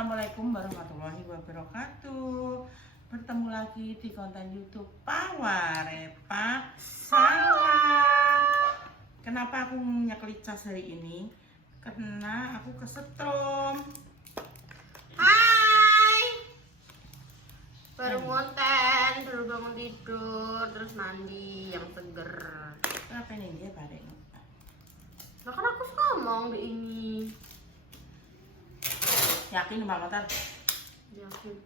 Assalamualaikum warahmatullahi wabarakatuh. Bertemu lagi di konten YouTube Pawarepa Salah. Kenapa aku nyeklik cas hari ini? Karena aku kesetrum. Hai. Baru konten, baru bangun tidur, terus mandi yang seger. Kenapa ini dia bareng? Nah kan aku ngomong di ini. Yakin Mbak Motor? Yakin.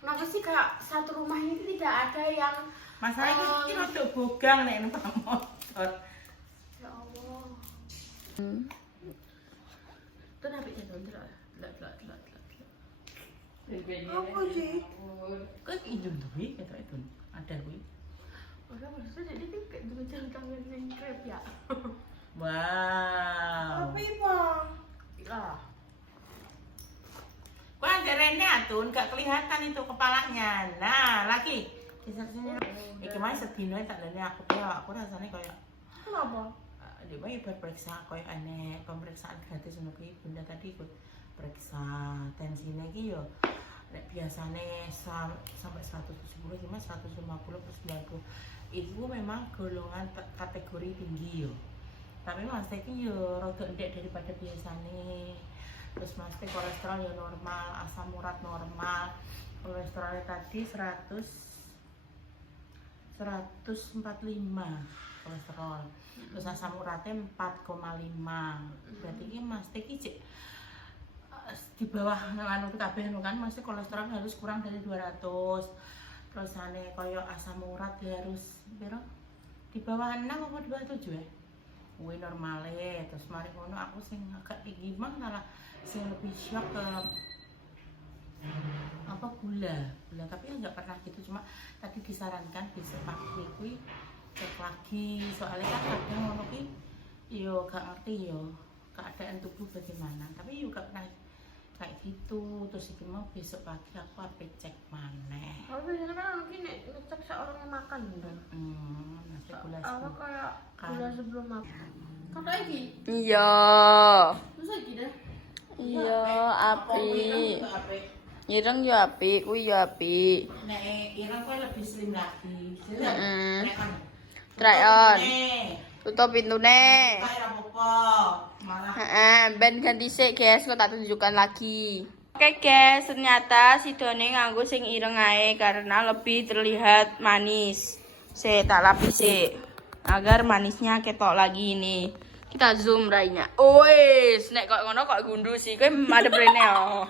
Kenapa sih kayak satu rumah ini tidak ada yang Masalahnya ini rada bogang nek Mbak Motor. Ya Allah. Itu nabi jadon tidak? Apa sih? Kok idun tuh wi, ketok idun. Ada kuwi. Ora maksudnya jadi kayak dulu jalan kangen yang krep ya. Wow. Apa ibu? Lah. Wah, jarene atun gak kelihatan itu kepalanya. Nah, lagi. Sini. Iki mah sedino tak lene aku rasanya kayak Kenapa? dia mah ibarat periksa kayak aneh pemeriksaan gratis ngono kuwi bunda tadi ikut periksa tensinya iki yo. Nek biasane sampai 170 cuma 150 per 90. Itu memang golongan kategori tinggi yo. Tapi mas iki yo rada ndek daripada biasane. Terus mas kolesterol ya normal, asam urat normal. Kolesterolnya tadi 145 kolesterol. Terus asam uratnya 4,5. Berarti ini mas iki cek di bawah anu kabeh kan masih kolesterol harus kurang dari 200. Terus ane koyo asam urat harus berapa? Di bawah 6 apa di bawah 7 ya? Kuwi normale. Terus mari ngono aku sing agak tinggi mah malah sing lebih shock ke apa gula, tapi enggak pernah gitu, cuma tadi disarankan besok pagi kuwi cek lagi soalnya kan kadang ngono ki yo gak ngerti yo keadaan tubuh bagaimana, tapi yo gak pernah kayak gitu. Terus iki mau besok pagi aku ape cek maneh. Oh, biasanya kan mungkin ngecek seorang makan dong. Nasi gula Apa kayak gula sebelum makan. Kata iki? Iya. Terus iki deh. Iya, api. Ireng yo api, kuwi yo api. Nek ireng kowe lebih slim lagi. Heeh. Nek on. Try on. Tutup pintune. Kayak apa? Malah Heeh, ben ganti sik, guys, kok tak tunjukkan lagi. Oke, guys, ternyata si Done nganggo sing ireng ae karena lebih terlihat manis. Sik, tak lapis sik. Agar manisnya ketok lagi ini. Kita zoom rainya. Wes, nek kok ngono kok gundu sih. Kowe madhep rene yo.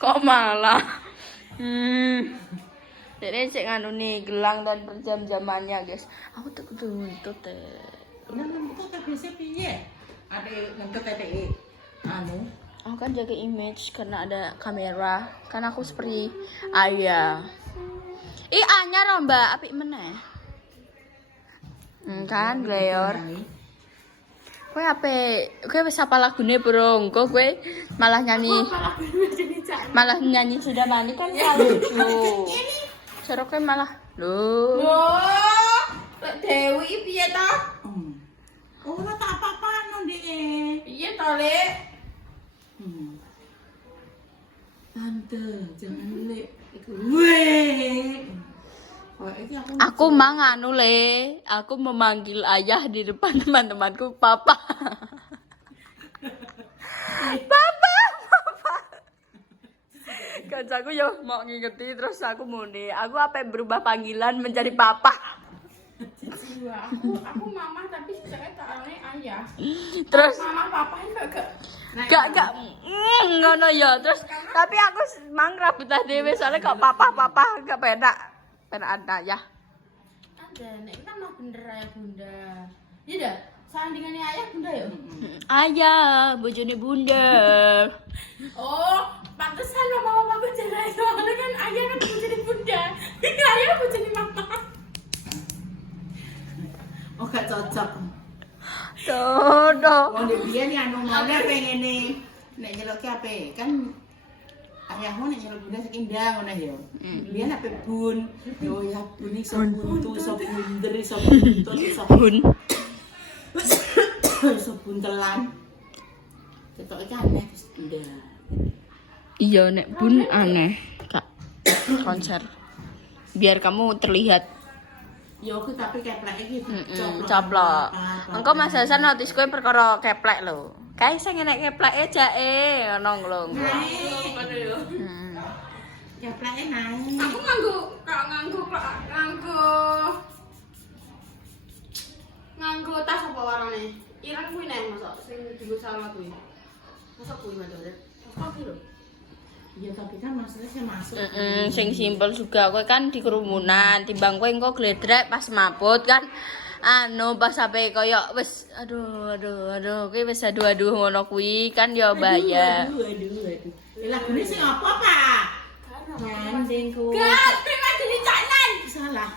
Kok malah. Jadi cek nganu nih gelang dan perjam-jamannya, guys. Aku tuh kudu nuntut teh. nang itu tak bisa piye? Ade ngentut tete. Anu, Aku kan jaga image karena ada kamera. Kan aku seperti ayah. Ih, anyar loh, Mbak. Apik meneh. Kan, Gleyor. Kowe ape? Kowe wis apa lagune, Bro? Engko kowe malah nyanyi. Malah nyanyi sudah mandi kan lucu. Cara kowe malah lho. Loh, Lek Dewi piye ta? oh tak apa-apa Dek. Piye to, Lek? Tante, jangan lek. Weh. Oh, ini Aku manganu le. Aku memanggil ayah di depan teman-temanku, papa. Papa. Kancaku yo mau ngingeti terus aku muni. Aku apa berubah panggilan menjadi papa. Jiwa aku mama tapi sebenarnya tak orangnya ayah. Terus Mama papa enggak. gak ngono yo. Terus tapi aku mangkrap betah dhewe soalnya kok papa gak penak. Penak ada ya. Ada, nek kita mah bener ayah bunda. Iya dah, sandingannya ayah bunda ya? Ayah, bojone bunda. Oh, pantesan mama papa jadi soalnya kan ayah kan jadi bunda. Ayah jadi mama. oh gak cocok. Todo. Wong ndek biyen anu ngene pengene nek nyelokke ape kan ayahmu nek nyelok bunda sekindang ngono ya. Biyen ape bun, yo ya bun iso buntu, iso bunder, iso buntut, iso Bun. iso buntelan. Ketok iki aneh Bunda. Iya nek bun aneh kak konser biar kamu terlihat Ya aku tapi keplek iki coplok. Engko Mas Hasan notis kowe perkara keplek lho. Kae sing enek kepleke jake ngono lho. Ngono yo. Kepleke naik. Aku nganggo tas apa warnane? Ireng kuwi nek mosok sing dienggo salma kuwi. Mosok kuwi mandore. Kok lho. Ya tapi kan maksudnya saya masuk. Sing simpel juga kowe kan di kerumunan timbang kowe engko gledrek pas mabut kan anu pas sampe koyo wis aduh kowe wis aduh ngono kuwi kan ya bahaya. Aduh. Lagune sing apa, Pak? Gandeng ku. Gas, memang dilicanan. Salah.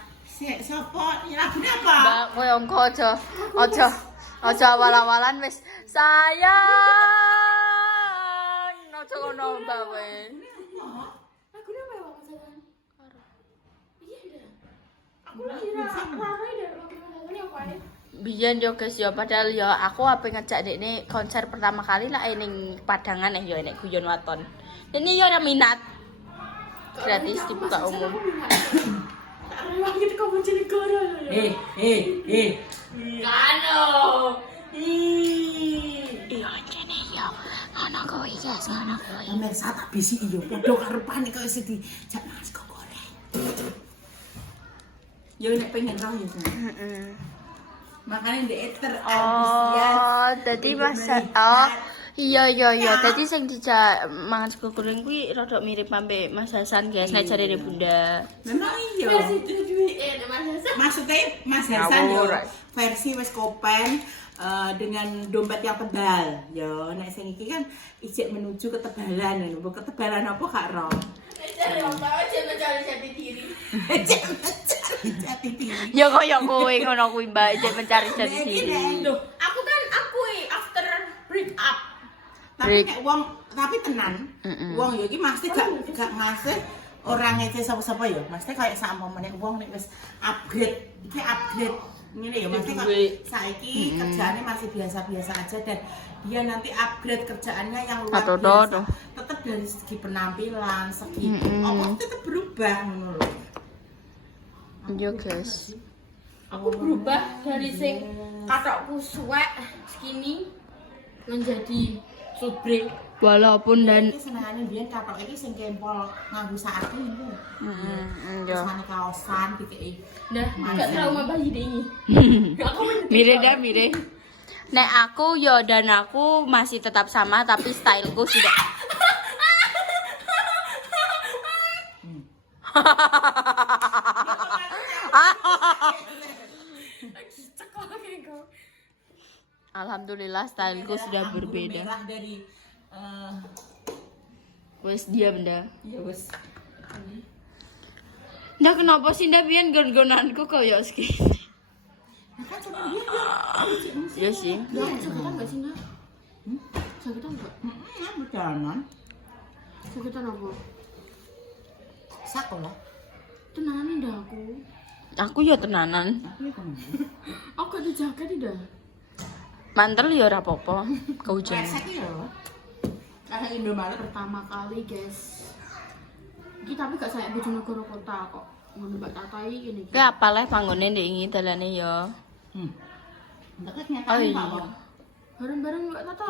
Sopo? Lagune apa? Mbak kowe engko aja awal-awalan wis sayang. Aja ngono Mbak kowe. Lagune apa ya Mas Hasan? Iya dah. Aku lagi rara deh lagune apa ae. Biyen yo guys yo padahal yo aku ape ngejak dekne konser pertama kali lah ning Padangan yo nek guyon waton. Ini yo ora minat. Gratis dibuka umum. Lagi di kamu jadi gara. Kano. Iya jane yo. Ana kowe guys, ana kowe. Pemirsa tak bisi yo padha karepane kaya sing dijak Mas kok goreng. Ya nek pengen roh ya. Makanya ndek terantusias. Oh, dadi Mas iya. Dadi sing dijak mangan sego goreng kuwi rada mirip ambek Mas Hasan guys, nek jarene Bunda. Memang iya. Maksudnya Mas Hasan yo versi wis kopen dengan dompet yang tebal. Yo nek sing iki kan ijek menuju ketebalan lho. Ketebalan apa gak ro? Jati diri. Ya koyo kowe ngono kuwi Mbak, ijek mencari jati diri. Loh, aku after break up. Tapi nek wong tapi tenan. Wong yo iki mesti gak ngasih orang ngece sapa-sapa ya. Mesti kayak sampamane wong nek wis upgrade, iki upgrade ngene ya mesti kok saiki kerjaannya masih biasa-biasa aja dan dia nanti upgrade kerjaannya yang luar biasa. Tetap dari segi penampilan, segi apa tetap berubah ngono lho. Iya guys. Aku berubah dari sing katokku suwek skinny menjadi subre. Walaupun dan iki senengane biyen katok iki sing kempol nganggo saat iki. Yo. Sana kaosan dikeki. Nah, gak trauma bayi deh ini. Mire. Nek aku yo dan aku masih tetap sama tapi styleku sudah. Alhamdulillah styleku sudah berbeda. Merah dari Wes dia benda. ya wis. Ndak kenapa sih ndak biyen gon-gonanku koyo segini. Nah kan cuma dia. Iya sih. Ya, sakitan enggak sih, Nak? Sakitan enggak? Berjalan. Sakitan apa? Sekolah. Tenanan dah aku. Aku yo tenanan. Aku gak ada jaket dah. Mantel yo ora apa-apa. Kehujanan. Resek ya. Kayak Indomaret Pertama kali, guys. Iki tapi gak saya Bojonegoro kota kok. Ngono Mbak Tatai gini. Ki apale panggone ndek iki dalane yo. Enggak kan nyata Oh iya. Pak. Bareng-bareng Mbak Tata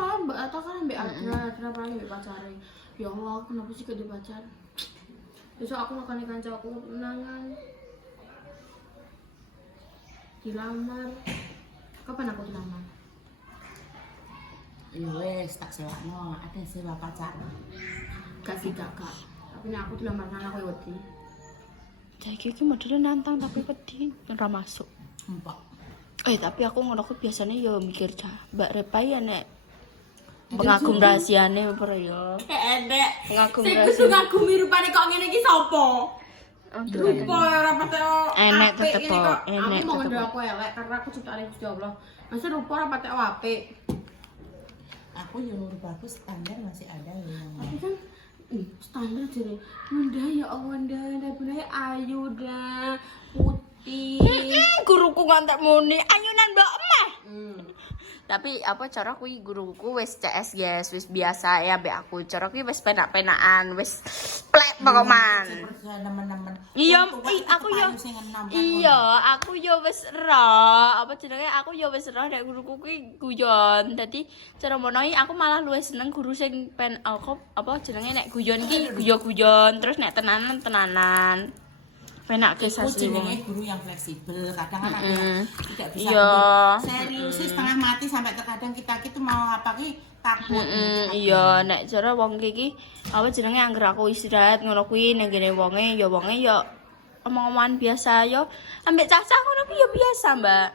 kan Mbak Adra paling Mbak pacare. Ya Allah, kenapa sih gak dipacar? Besok aku makan ikan kancaku tunangan. Dilamar. Kapan aku dilamar? Ya wes tak sewakno, ada sewa pacar. Gak sih kakak. Tapi nek aku dilamar nang aku wedi. Saiki iki modele nantang tapi wedi ora masuk. Empok. Tapi aku ngono ku biasanya yo mikir Mbak Repai ya nek pengagum rahasiane apa ya? Enek. Pengagum Sing rahasia. kudu ngagumi rupane kok ngene iki sapa? Aduh. Rupa ora pate Enek apik tetep ngene kok, kok. enek Aku mau tetep ngendel kok. aku elek karena aku ciptaane Gusti Allah. Masa rupa ora pate apik. Aku yang rupaku standar masih ada yang Tapi kan standar jare Bunda ya Allah Bunda Bunda ayu dah putih. Guruku ngantek muni ayunan Mbak Emah. Tapi apa cara kuwi guruku wis CS guys, wis biasa ya mbek aku. Cara kuwi wis penak-penakan, wis plek pokokan. Nemen-nemen. Iya, Wong tua aku yo. kepayu sing enam kan, Iya, aku yo wis ero. Apa jenenge aku yo wis ero nek guruku kuwi guyon. Dadi cara mono aku malah luwih seneng guru sing apa jenenge nek guyon ki guyon-guyon, terus nek tenanan. Penak ke Iku sasri jenenge wong. guru yang fleksibel. Kadang kan ada yang tidak bisa Iya. serius sih setengah mati sampai terkadang kita tuh mau apa ki takut. Iya, nek cara wong iki apa jenenge angger aku istirahat ngono kuwi ning gene wonge ya omong-omongan biasa yo ambek cacah ngono kuwi ya biasa, Mbak.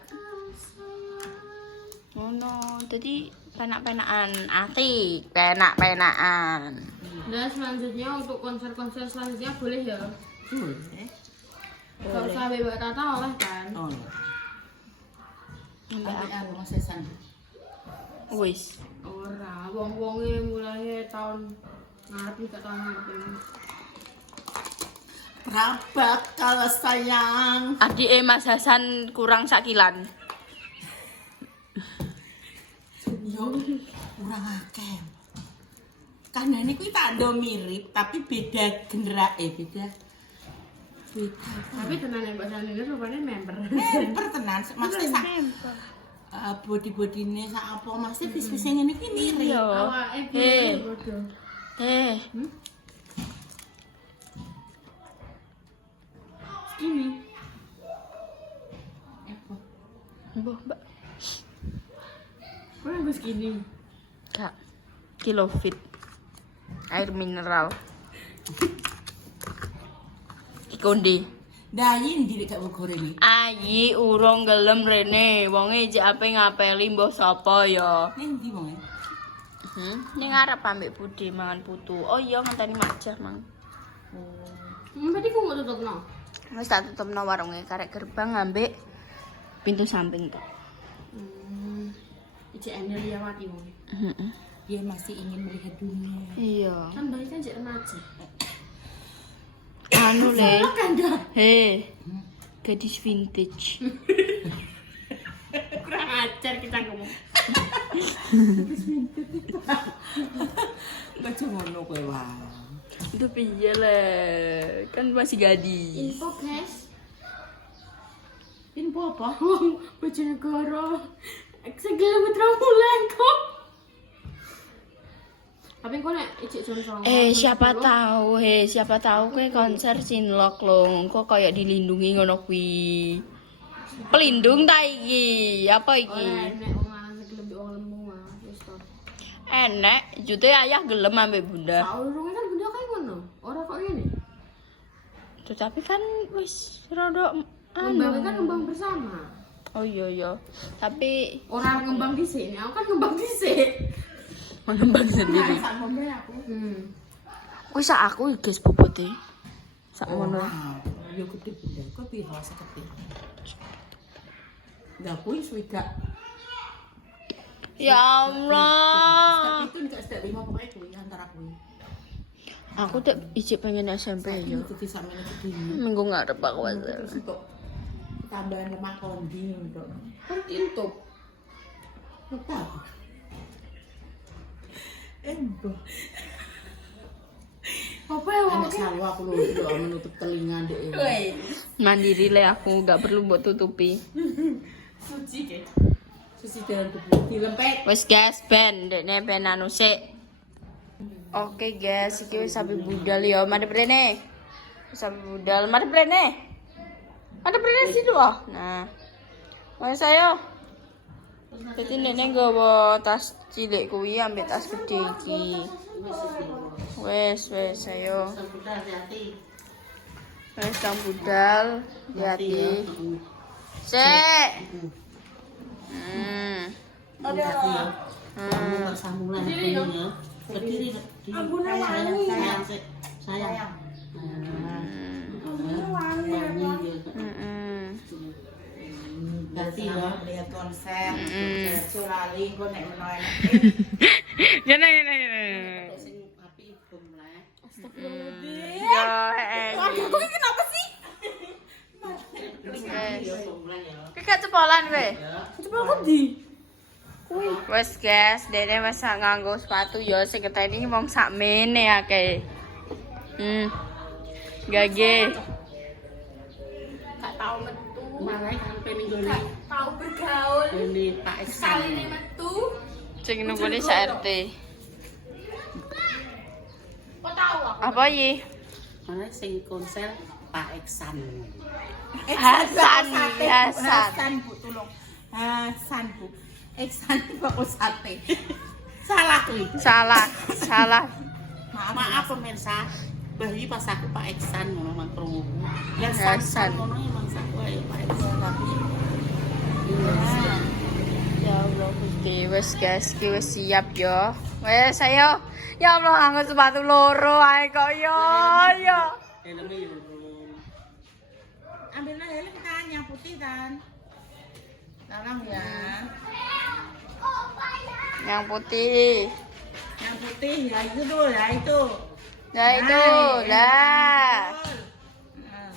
Ngono, dadi penak-penakan ati, penak-penakan. Dan selanjutnya untuk konser-konser selanjutnya boleh ya. Kalau usah Mbak Tata oleh kan. Oh. Mbak Ambek aku. aku sesan. Wis. Ora, wong-wonge mulai tahun ngarep iki tahun ngarep ini. Rabat kalau sayang. Adike Mas Hasan kurang sakilan. Yo kurang akeh. Kandhane kuwi tak ndo mirip tapi beda beda. Tapi tenan Mbak Sandine rupane member. Member tenan, maksudnya sak body-bodine sak apa maksudnya bis-bis ngene iki mirip. Iya. Awake bodoh. Ini. Mbah, Mbak. Mana gue segini? Kak. Kilofit. Air mineral. Ikondi. Dayin diri gak mau goreng iki. Ayi urung gelem rene. Wonge jek ape ngapeli mbah sapa ya. Ning ndi wong? Ning arep ambek Budi mangan putu. Oh iya ngenteni majah, Mang. Berarti ku mau tutup no? Wis tak tutupno warunge karek gerbang ambek pintu samping tok. Ijek Endel Liyawati wong. Heeh. Dia masih ingin melihat dunia. Iya. Kan bayi kan jek remaja. Anu le. Kan dah. Hei. Gadis vintage. Kurang ajar kita ngomong. Baca ngono kowe wae. Itu piye le? Kan masih gadis. Info guys. Info apa? Wong Bojonegoro. Segala putra bulan kok. Tapi kok nek ijek jam 09.00. Siapa tahu kowe konser Cinlok lho. Kok kayak dilindungi ngono kuwi. Pelindung ta iki? Apa iki? Nek wong lanang gelem mbek wong lemu ah, wis to. Enek, jute ayah gelem ambek bunda. Saurunge kan benda kayak ngono. Ora kok ngene. Tetapi kan wis rada Ngembang kan ngembang bersama. Oh iya. Tapi Orang ngembang dhisik, aku kan ngembang dhisik. mengembang sendiri. Sak ngombe aku. Kuwi sak aku guys bobote. Sak ngono. Yo gede bunda. Kok piye rasa gede? Lah kuwi swidak. Ya Allah. Tapi itu enggak sedak 5 pokoknya kuwi antara kuwi. Aku tuh ijik pengen SMP yo. Itu bisa meneh gede. Minggu ngarep aku wae. Terus untuk tambahan lemak kondi untuk Kan tintup. tetap. Mbah. Apa ya wong Anak selalu aku lho menutup telinga ndek. Mandiri le aku nggak perlu buat tutupi. Suci ke. Suci dalam tubuh dilempet. Wes guys, ben dekne ben anu sik. Oke guys, iki wis sampe budal ya. Madep rene. Sampe budal, madep rene. Madep rene situ ah. Nah. Mau saya. Jadi nenek nggawa tas cilik kuwi ambek tas gede iki. Wes ayo. Sambutan hati. Wes sang budal, hati. Sik. Hati ya. Kamu sambungan ya. Berdiri. Ampun sayang. Sayang. Ganti ya lihat konser. Sulali kok nek menoen. Gene. Sing api gomlek. Astagfirullahaladzim. Kenapa sih? Kowe gak cepolan kowe? Cepet kok di. Wes guys, dene wis nganggo sepatu ya sing keteni wong sakmene akeh. Gage. Gak tahu metu. Malah kan pengen gole. Tahu bergaul. Ini Pak Iksan. Saline metu. Sing numpuni sak RT. Kok tahu aku? Apa yi? Malah sing konser Pak Iksan. Hasan, Hasan Bu, tolong. Hasan Bu. Iksan kok sate. Salah kuwi. Salah. Maaf pemirsa. Bayi pas aku Pak Iksan ngono mang krungu. Ya Hasan. Hasan ngono ya mang sak wae Pak Iksan. Ya Allah, Gusti, wes guys, iki wis siap yo. Wes ayo. Ya Allah, nganggo sepatu loro ae kok yo. Helmnya yo. Ambilnya helm kan yang putih kan. Tolong ya. Yang putih. Yang putih ya itu tuh, ya itu. Ya itu, lah. Nah.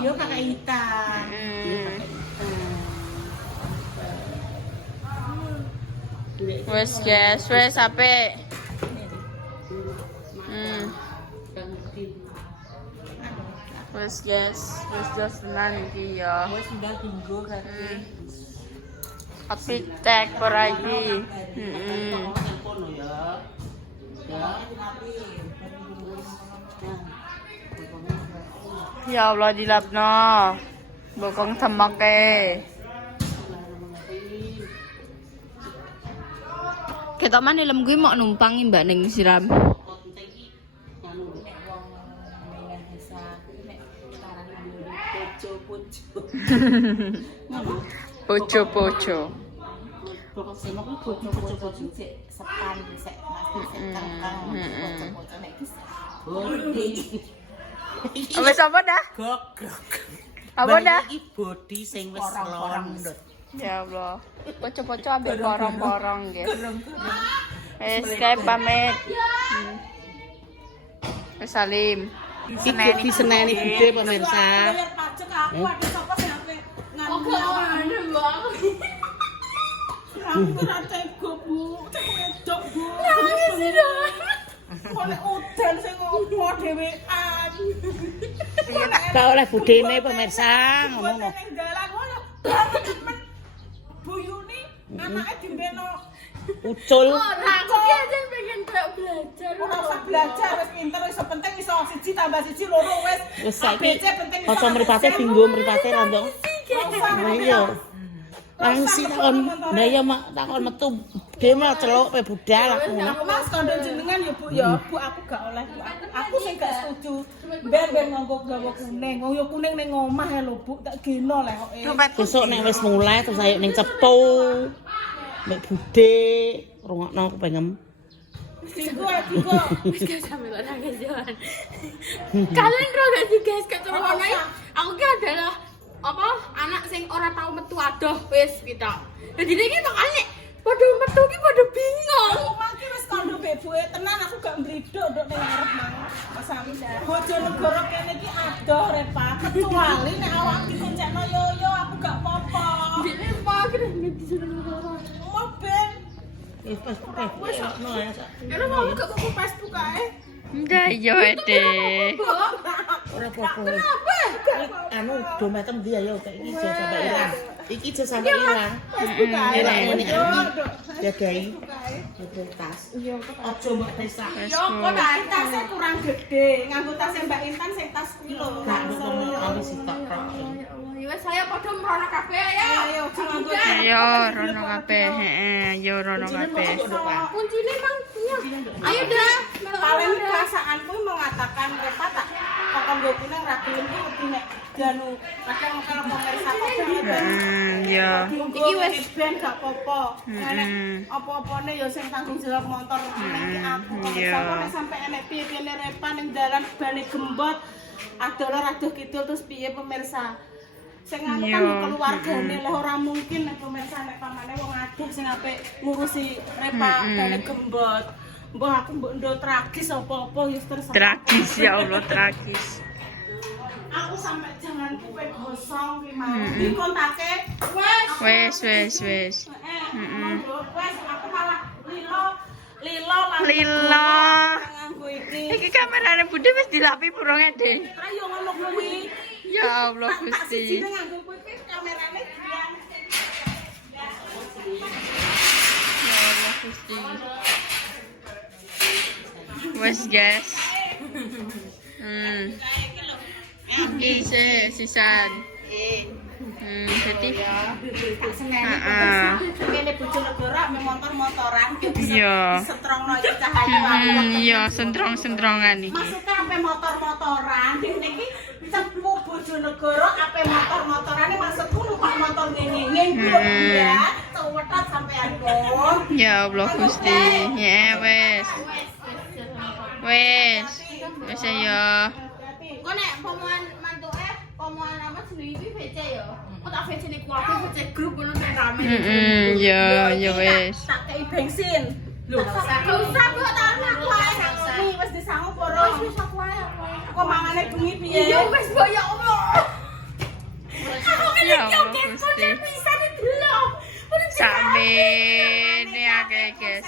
Dia pakai hitam. Wes guys, wes sampai. Wes guys, wes jos tenan iki ya. Wes sudah tinggu kan. Tapi tek lagi. Kono ya. Ya. Ya Allah dilapno. Bokong temake. Kita mana lem gue mau numpang Mbak ning siram. Poco. Pokok semok ku bojo-bojo Sik sepan sik mesti sik kangkang. Bocah-bocah nek iki Wes apa dah? gogok. Apa dah? Iki body sing wis Porong-porong, lon. Ndut. Ya Allah. Poco-poco ambek porong-porong gitu. Wes kayak pamit. Wes salim. Iki diseneni bude pemirsa. Bayar pajak aku ada sapa sing ape Oke, ada bang. Aku ora tega, Bu. Cek wedok, Bu. Nangis sih dong. Kok nek udan sing ngopo dhewean. Gak oleh budene pemirsa ngono. Ning dalan ngono. Buyune anake dimbeno Ucul. Ora, aku ki aja pengen kayak belajar. ora usah belajar wis pinter wis penting iso 1 tambah 1 loro wis. Wis saiki ABC penting iso kanca mripate dinggo mripate rondong. Nah iya. Langsung takon, nah ya mak takon metu dhewe celuk pe budal aku. Aku Mas kondo jenengan ya Bu ya. Bu aku gak oleh Bu. Aku sing gak setuju. Ben nganggo gawa kuning. Oh ya kuning ning omah ya lho Bu. Tak geno lek kok. Besok nek wis mulai terus ayo ning Cepu. Mek bude rungokno kepengem. Digo digo. Guys, sambil nangis jangan. Kalian tau gak sih guys, kecocokan aku ki adalah apa anak sing ora tau metu adoh wis kita. Jadi iki makane padha metu ki padha bingung. Aku mangke wis kondo bebuke tenan aku gak mbridok nduk ning arep mang. Pasami. Bojonegoro kene iki adoh repa. Kecuali nek awak dikoncekno yo aku gak apa-apa. Jadi apa kira nggak disuruh ngomong. Mau ben. Pas wis no ya. Kira mau buka buku Facebook ae. Ndak yo ede. Ora apa-apa. Anu dometem dia yo kayak iki aja sampai ilang. Iki aja sampai ilang. Facebook ae. Ini Yo, ya guys. Facebook ae. Tas. Ojo mbok desa. Yo kok tasnya kurang gede. Nganggo tasnya Mbak Intan sing tas kilo. Gak ngono kali sitok tok. Ya saya padha merono kabeh ya. Ayo ojo nganggo Ayo rono kabeh, yo rono kabeh. Kuncine Mang. Ayo dah. paling perasaanku mengatakan Repa tak kokon gue kuning rapiin tuh lebih nek ganu kadang kalau pemirsa kok Yo. iki wis ben gak apa-apa nek apa-apane ya sing tanggung jawab motor nek aku kok sampai enek piye-piyene Repa ning dalan balik gembot adoh adoh kidul terus piye pemirsa sing anu kan keluargane lho ora mungkin nek pemirsa nek pamane wong adoh sing ape ngurusi Repa balik gembot. Mbah aku mbok ndo tragis apa-apa ya terus. Tragis ya Allah, tragis. Aku sampai jangan kupe gosong ki mau. Di kontake Wes. wes aku malah lilo Lilo. nganggo iki. Iki kamerane Budi wis dilapi burunge, Ding. Ayo ngono kuwi. Ya Allah Tak Gusti. sijine nganggo kuwi kamerane dian. Ya Allah Gusti. Wes guys. Iki sisan. Jadi Tak seneni kene Bojonegoro ame motor-motoran iya. setrongno iki cahaya. Iya, sentrong-sentrongan iki. Maksudnya ape motor-motoran niki cepu Bojonegoro ape motor-motorane maksudku numpak motor ngene ya cewetat sampean kok. Ya Allah Gusti. Ya wes. Wes ya. Kok nek pomoan mantuke, pomoan apa jenenge iki VC ya. Kok tak VC nek kuwi VC grup ngono sing rame. Ya wes. Tak kei bensin. Lho, Gak usah kok tak aku ae. iki wis disangu poro. Wis aku ae. Kok mangane bengi piye? Ya wis kok ya Allah. Ya Allah Gusti. Bisa didelok. Sakmene akeh guys.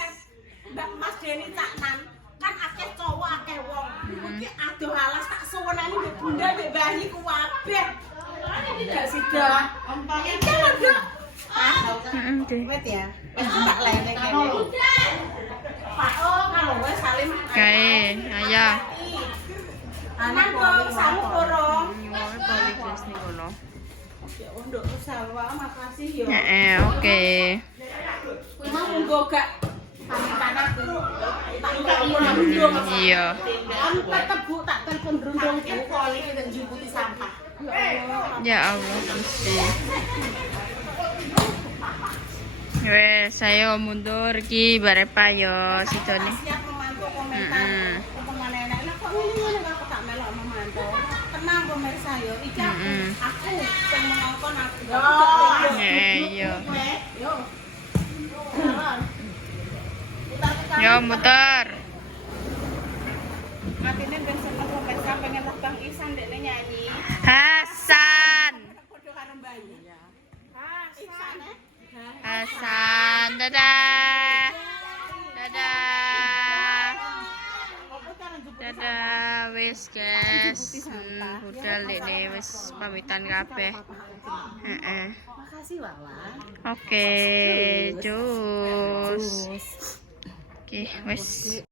Mbak Mas Deni Caknan kan akeh cowok akeh wong. Iki aduh alas tak suwenani mbek bunda mbek bayi ku kabeh. Tidak sida. Iki lho. Wet ya. Wis tak lene kene. Pak kalau wis salim. Kae, ayo. Anak kok samu porong. Nyuwun balik guys ning kono. Ya nduk salwa makasih yo. Oke. Mau monggo gak pamitan aku. Tak ndung. Iya. Kan tetep Bu tak telepon drundung Bu poli nek njumputi sampah. Ya Allah Gusti. Wes, ayo mundur ki barepa yo sidone. Siap memantau komentar. Kemana enak kok ngene aku tak melok memantau. Tenang pemirsa yo. Iki aku sing menongkon aku. Iya. Yo. Yo muter. Atine ben seneng pemirsa pengen roh Bang Isan dekne nyanyi. Hasan. Padha karo Bayu. Isan Hasan. Dadah. Dadah. Wis guys. Budal dekne wis pamitan kabeh. Heeh. Makasih Wawan. Oke, cus. Oke, wis.